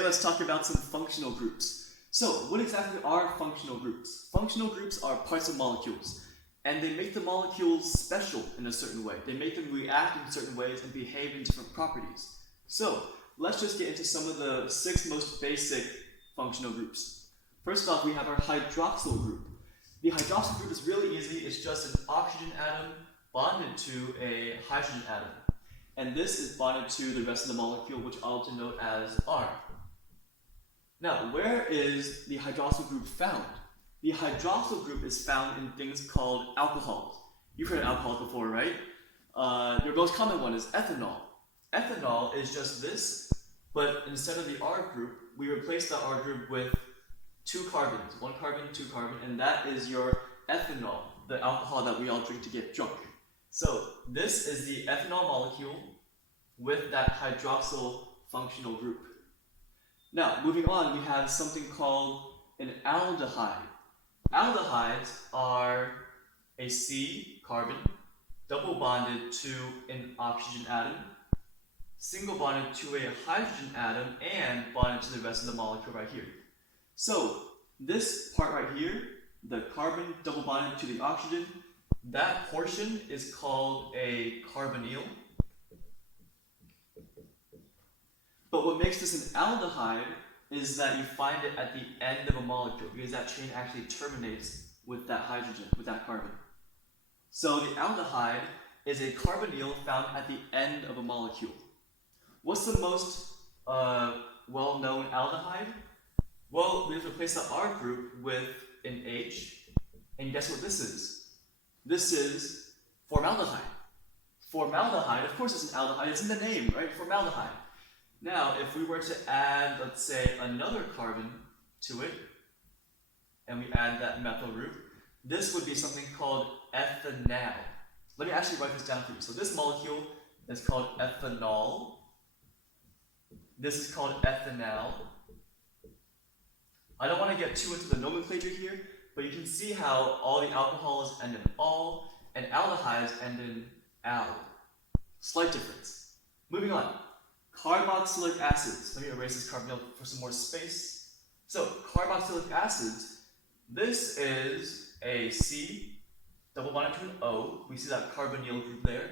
today let's talk about some functional groups. So what exactly are functional groups? Functional groups are parts of molecules, and they make the molecules special in a certain way. They make them react in certain ways and behave in different properties. So let's just get into some of the 6 most basic functional groups. First off, we have our hydroxyl group. The hydroxyl group is really easy. It's just an oxygen atom bonded to a hydrogen atom. And this is bonded to the rest of the molecule, which I'll denote as R. Now, where is the hydroxyl group found? The hydroxyl group is found in things called alcohols. You've heard of alcohols before, right? Your most common one is ethanol. Ethanol is just this, but instead of the R group, we replace the R group with 2 carbons, 1 carbon, 2 carbon, and that is your ethanol, the alcohol that we all drink to get drunk. So this is the ethanol molecule with that hydroxyl functional group. Now, moving on, we have something called an aldehyde. Aldehydes are a C carbon, double bonded to an oxygen atom, single bonded to a hydrogen atom, and bonded to the rest of the molecule right here. So this part right here, the carbon double bonded to the oxygen, that portion is called a carbonyl. But what makes this an aldehyde is that you find it at the end of a molecule, because that chain actually terminates with that hydrogen, with that carbon. So the aldehyde is a carbonyl found at the end of a molecule. What's the most well-known aldehyde? Well, we have to replace the R group with an H, and guess what this is? This is formaldehyde. Formaldehyde, of course it's an aldehyde, it's in the name, right? Formaldehyde. Now, if we were to add, let's say, another carbon to it, and we add that methyl group, this would be something called ethanol. Let me actually write this down for you. So this molecule is called ethanol. This is called ethanol. I don't want to get too into the nomenclature here, but you can see how all the alcohols end in -ol, and aldehydes end in -al. Slight difference. Moving on. Carboxylic acids. Let me erase this carbonyl for some more space. So, carboxylic acids, this is a C double bonded to an O. We see that carbonyl group there.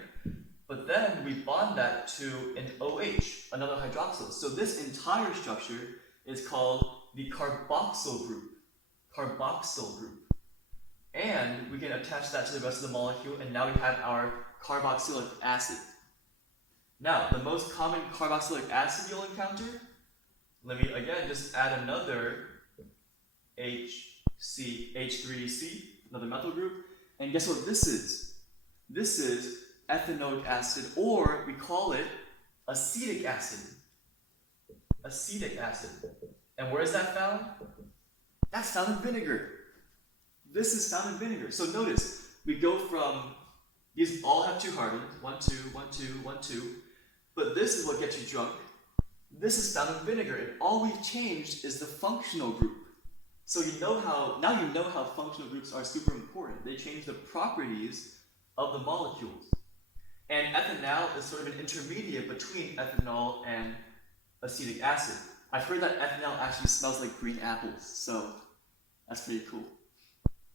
But then we bond that to an OH, another hydroxyl. So this entire structure is called the carboxyl group. Carboxyl group. And we can attach that to the rest of the molecule, and now we have our carboxylic acid. Now, the most common carboxylic acid you'll encounter, let me again just add another H3C, another methyl group, and guess what this is? This is ethanoic acid, or we call it acetic acid. Acetic acid. And where is that found? That's found in vinegar. This is found in vinegar. So notice, we go from, these all have 2 carbons, 1, 2, 1, 2, 1, 2, but this is what gets you drunk. This is found in vinegar, and all we've changed is the functional group. So now you know how functional groups are super important. They change the properties of the molecules. And ethanol is sort of an intermediate between ethanol and acetic acid. I've heard that ethanol actually smells like green apples, so that's pretty cool.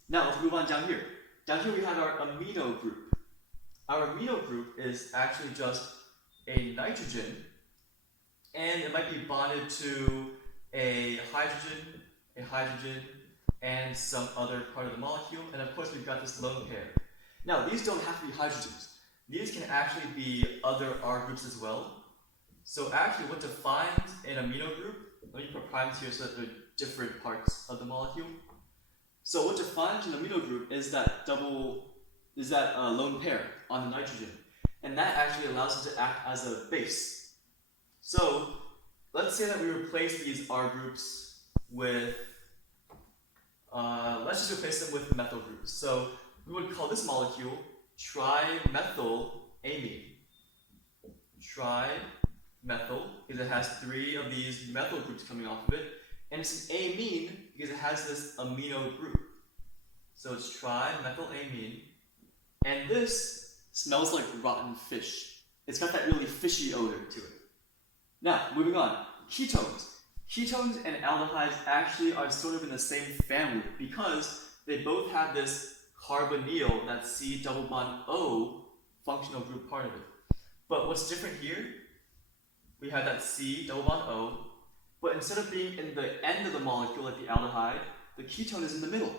Now let's move on down here. Down here we have our amino group. Our amino group is actually just a nitrogen, and it might be bonded to a hydrogen, and some other part of the molecule, and of course we've got this lone pair. Now these don't have to be hydrogens. These can actually be other R groups as well. So actually what defines an amino group, let me put primes here so that they're different parts of the molecule. So what defines an amino group is that lone pair on the nitrogen, and that actually allows it to act as a base. So let's say that we replace these R groups with, let's just replace them with methyl groups. So we would call this molecule trimethylamine. Trimethyl, because it has 3 of these methyl groups coming off of it, and it's an amine because it has this amino group. So it's trimethylamine, and this smells like rotten fish. It's got that really fishy odor to it. Now, moving on. Ketones. Ketones and aldehydes actually are sort of in the same family because they both have this carbonyl, that C double bond O functional group part of it. But what's different here, we have that C double bond O, but instead of being in the end of the molecule like the aldehyde, the ketone is in the middle.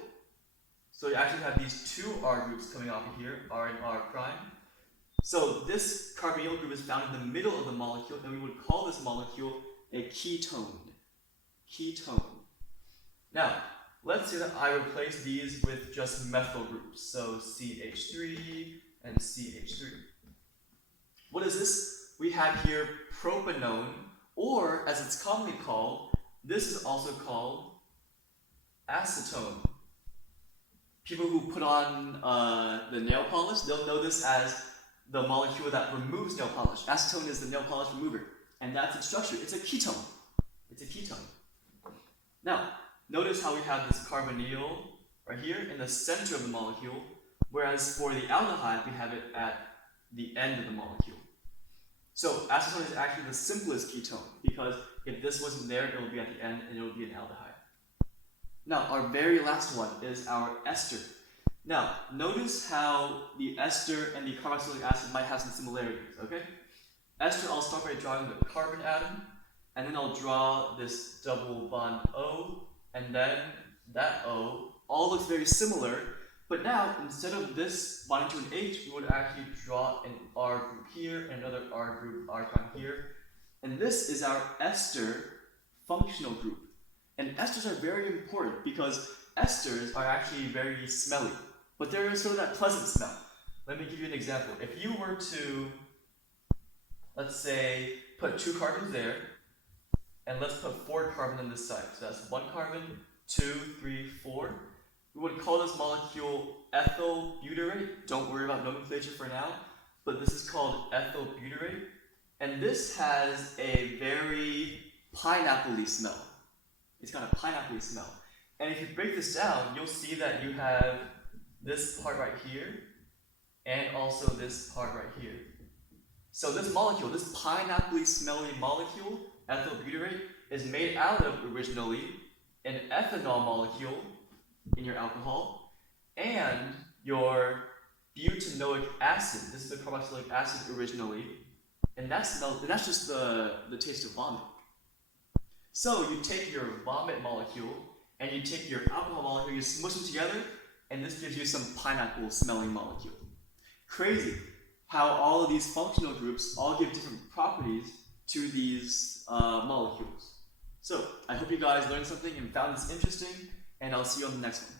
So you actually have these two R groups coming off of here, R and R prime. So this carbonyl group is found in the middle of the molecule, and we would call this molecule a ketone. Ketone. Now, let's say that I replace these with just methyl groups, so CH3 and CH3. What is this? We have here propanone, or as it's commonly called, this is also called acetone. People who put on the nail polish, they'll know this as the molecule that removes nail polish. Acetone is the nail polish remover, and that's its structure. It's a ketone. It's a ketone. Now, notice how we have this carbonyl right here in the center of the molecule, whereas for the aldehyde, we have it at the end of the molecule. So acetone is actually the simplest ketone, because if this wasn't there, it will be at the end and it will be an aldehyde. Now, our very last one is our ester. Now, notice how the ester and the carboxylic acid might have some similarities, okay? Ester, I'll start by drawing the carbon atom, and then I'll draw this double bond O, and then that O. All looks very similar, but now, instead of this bonding to an H, we would actually draw an R group here, and another R group, R prime here. And this is our ester functional group. And esters are very important because esters are actually very smelly, but there is sort of that pleasant smell. Let me give you an example. If you were to, let's say, put 2 carbons there, and let's put 4 carbon on this side. So that's 1 carbon, 2, 3, 4. We would call this molecule ethyl butyrate. Don't worry about nomenclature for now, but this is called ethyl butyrate. And this has a very pineapple-y smell. It's got a pineapple-y smell. And if you break this down, you'll see that you have this part right here, and also this part right here. So this molecule, this pineapple-y smelly molecule, ethyl butyrate, is made out of originally an ethanol molecule in your alcohol and your butanoic acid. This is the carboxylic acid originally, and that's just the taste of vomit. So you take your vomit molecule and you take your alcohol molecule, you smush them together, and this gives you some pineapple smelling molecule. Crazy how all of these functional groups all give different properties to these molecules. So I hope you guys learned something and found this interesting, and I'll see you on the next one.